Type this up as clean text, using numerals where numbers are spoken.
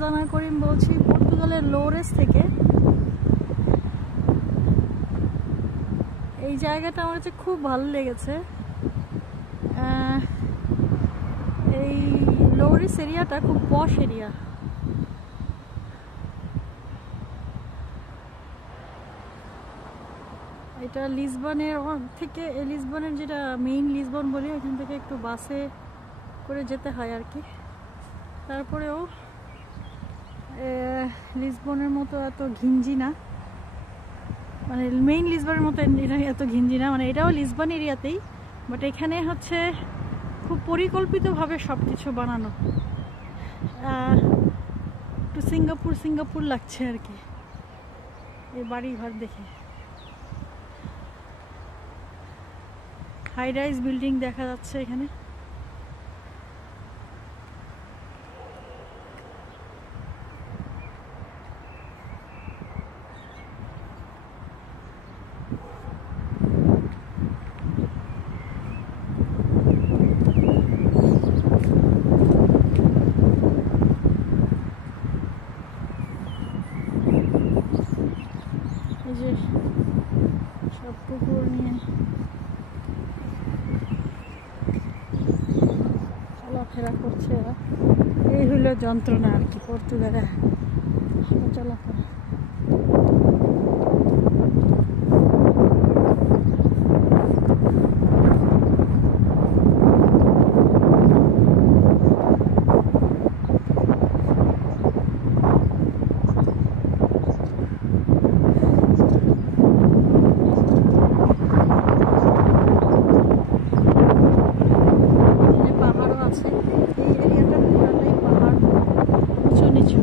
সুজানা করিম বলছি পর্তুগালের লোরেস থেকে। এই জায়গাটা আমার কাছে খুব ভালো লেগেছে। এই লোরেস এরিয়াটা খুব পশ এরিয়া। এটা লিসবনের থেকে, লিসবনের যেটা মেইন লিসবন বলি, ওখান থেকে একটু বাসে করে যেতে হয় আর কি। তারপরেও লিসবনের মতো এত ঘিঞ্জি না, মানে মেইন লিসবনের মতো এত ঘিঞ্জি না, মানে এটাও লিসবন এরিয়াতেই, বাট এখানে হচ্ছে খুব পরিকল্পিতভাবে সব কিছু বানানো। একটু সিঙ্গাপুর সিঙ্গাপুর লাগছে আর কি এই বাড়ি ঘর দেখে। হাই রাইজ বিল্ডিং দেখা যাচ্ছে এখানে। এই যে সব কুকুর নিয়ে চলাফেরা করছে এরা। এই হলো যন্ত্রণা আর কি পর্তুগালে চলাফেরা। এই এরিয়াটা পুরোটাই পাহাড়, উঁচু নিচু।